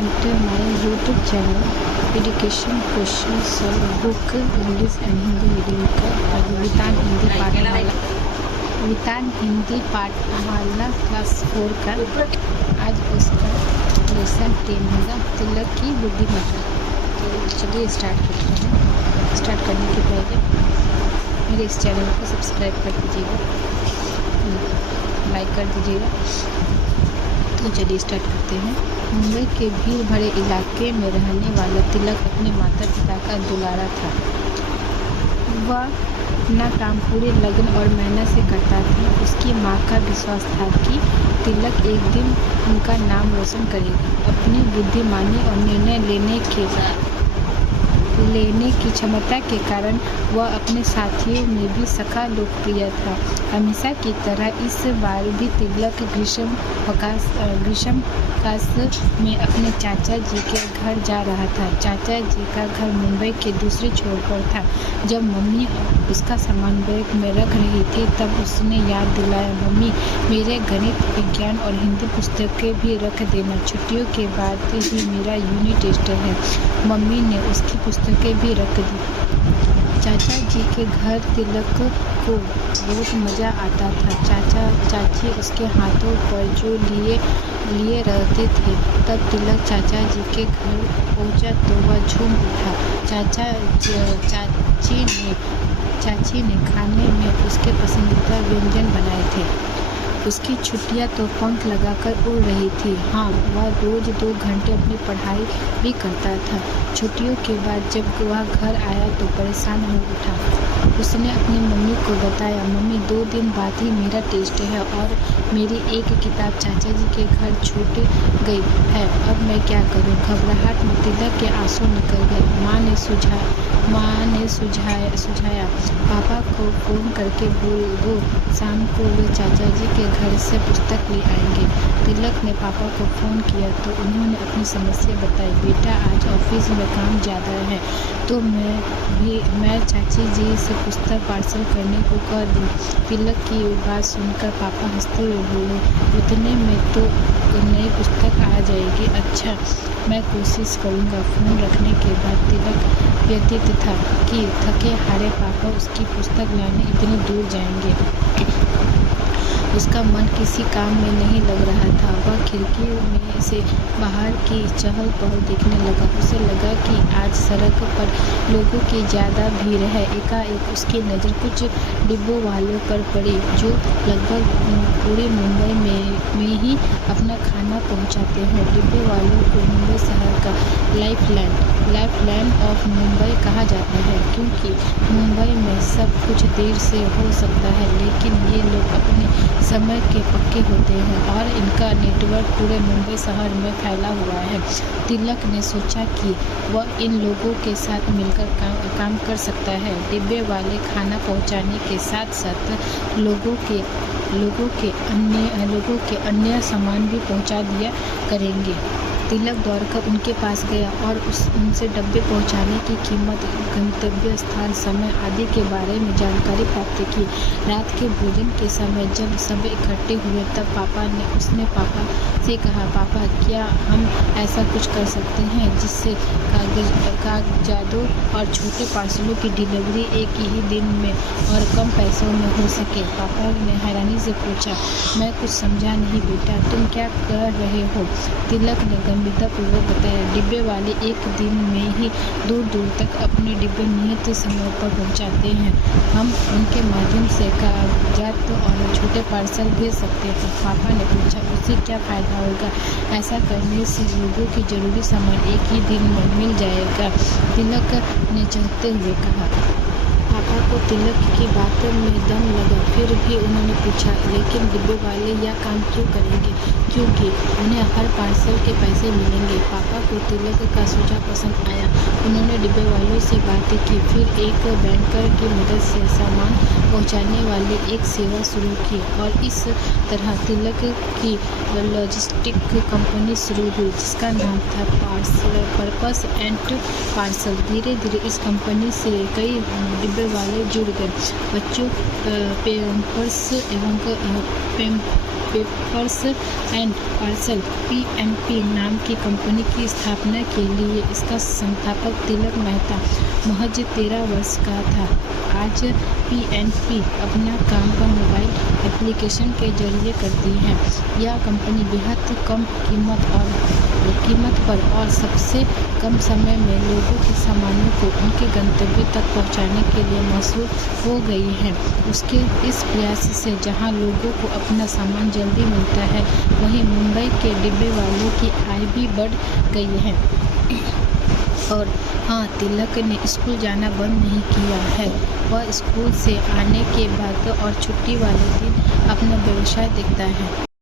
enter my YouTube channel education question solve book English and Hindi reading का वितान Hindi पाठमाला class 4 का आज उसका लेसन 10 होगा तिलक की बुद्धिमत्ता। तो चलिए स्टार्ट करते हैं। स्टार्ट करने के पहले मेरे इस चैनल को सब्सक्राइब कर दीजिएगा, लाइक कर दीजिएगा। तो चलिए स्टार्ट करते हैं। मुंबई के भीड़ भरे इलाके में रहने वाला तिलक अपने माता पिता का दुलारा था। वह अपना काम पूरे लगन और मेहनत से करता था। उसकी माँ का विश्वास था कि तिलक एक दिन उनका नाम रोशन करेगा। अपनी बुद्धिमानी और निर्णय लेने की क्षमता के कारण वह अपने साथियों में भी सखा लोकप्रिय था। हमेशा की तरह इस बार भी तिलक ग्रीष्मकाल में अपने चाचा जी के घर जा रहा था। चाचा जी का घर मुंबई के दूसरे छोर पर था। जब मम्मी उसका सामान बैग में रख रही थी तब उसने याद दिलाया, मम्मी मेरे गणित, विज्ञान और हिंदी पुस्तकें भी रख देना, छुट्टियों के बाद ही मेरा यूनिट टेस्ट है। मम्मी ने उसकी पुस्तकें भी रख दी। चाचा जी के घर तिलक को बहुत मज़ा आता था। चाचा चाची उसके हाथों पर जो लिए रहते थे। तब तिलक चाचा जी के घर पहुंचा तो वह झूम उठा। चाची ने खाने में उसके पसंदीदा व्यंजन बनाए थे। उसकी छुट्टियां तो पंख लगाकर उड़ रही थी। हाँ, वह रोज़ 2 घंटे अपनी पढ़ाई भी करता था। छुट्टियों के बाद जब वह घर आया तो परेशान हो उठा। उसने अपनी मम्मी को बताया, मम्मी 2 दिन बाद ही मेरा टेस्ट है और मेरी एक किताब चाचा जी के घर छूट गई है। अब मैं क्या करूं? घबराहट में तिलक के आंसू निकल गए। माँ ने सुझाया, पापा को फ़ोन करके बोल दो, शाम को वे चाचा जी के घर से पुस्तक ले आएंगे। तिलक ने पापा को फ़ोन किया तो उन्होंने अपनी समस्या बताई। बेटा, आज ऑफिस में काम ज़्यादा है तो मैं चाची जी से पुस्तक पार्सल करने को कह दूँ। तिलक की बात सुनकर पापा हंसते हुए बोले, उतने में तो नई पुस्तक आ जाएगी। अच्छा, मैं कोशिश करूँगा। फ़ोन रखने के बाद तिलक व्यथित था कि थके हारे पापा उसकी पुस्तक लाने इतनी दूर जाएंगे। उसका मन किसी काम में नहीं लग रहा था। वह खिड़की में से बाहर की चहल पहल देखने लगा। उसे लगा कि आज सड़क पर लोगों की ज़्यादा भीड़ है। एकाएक उसकी नज़र कुछ डिब्बों वालों पर पड़ी जो लगभग पूरे मुंबई में ही अपना खाना पहुंचाते हैं। डिब्बे वालों को मुंबई शहर का लाइफलाइन ऑफ मुंबई कहा जाता है, क्योंकि मुंबई में सब कुछ देर से हो सकता है लेकिन ये लोग अपने समय के पक्के होते हैं और इनका नेटवर्क पूरे मुंबई शहर में फैला हुआ है। तिलक ने सोचा कि वह इन लोगों के साथ मिलकर काम कर सकता है। डिब्बे वाले खाना पहुंचाने के साथ साथ लोगों के अन्य सामान भी पहुंचा दिया करेंगे। तिलक दौड़कर उनके पास गया और उनसे डब्बे पहुंचाने की कीमत, गंतव्य स्थान, समय आदि के बारे में जानकारी प्राप्त की। रात के भोजन के समय जब सब इकट्ठे हुए तब उसने पापा से कहा, पापा क्या हम ऐसा कुछ कर सकते हैं जिससे कागजातों और छोटे पार्सलों की डिलीवरी एक ही दिन में और कम पैसों में हो सके? पापा ने हैरानी से पूछा। मैं कुछ समझा नहीं बेटा, तुम क्या कर रहे हो? तिलक ने गंभीरतापूर्वक बताया, डिब्बे वाले एक दिन में ही दूर दूर तक अपने डिब्बे नियत समय पर पहुंचाते हैं। हम उनके माध्यम से कागजात और छोटे पार्सल भेज सकते हैं। पापा ने पूछा, उससे क्या फ़ायदा होगा? ऐसा करने से लोगों की ज़रूरी सामान एक ही दिन में मिल जाएगा, तिलक ने चलते हुए कहा। पापा को तिलक की बातों में दम लगा। फिर भी उन्होंने पूछा, लेकिन डिब्बे वाले यह काम क्यों करेंगे? क्योंकि उन्हें हर पार्सल के पैसे मिलेंगे। पापा को तिलक का सुझाव पसंद आया। उन्होंने डिब्बे वालों से बातें की, फिर एक बैंकर की मदद से सामान पहुंचाने वाली एक सेवा शुरू की और इस तरह तिलक की लॉजिस्टिक कंपनी शुरू हुई जिसका नाम था पर्पस एंड पार्सल। धीरे धीरे इस कंपनी से कई डिब्बे वाले जुड़ गए। बच्चों, पैम्पर्स एवं पेपर्स एंड पार्सल (PNP) नाम की कंपनी की स्थापना के लिए इसका संस्थापक तिलक मेहता महज 13 वर्ष का था। आज PNP अपना काम मोबाइल एप्लीकेशन के जरिए करती है। यह कंपनी बेहद कम कीमत पर और सबसे कम समय में लोगों के सामानों को उनके गंतव्य तक पहुंचाने के लिए मशहूर हो गई है। उसके इस प्रयास से जहां लोगों को अपना सामान जल्दी मिलता है, वहीं मुंबई के डिब्बे वालों की आय भी बढ़ गई है। और हाँ, तिलक ने स्कूल जाना बंद नहीं किया है। वह स्कूल से आने के बाद और छुट्टी वाले दिन अपना व्यवसाय देखता है।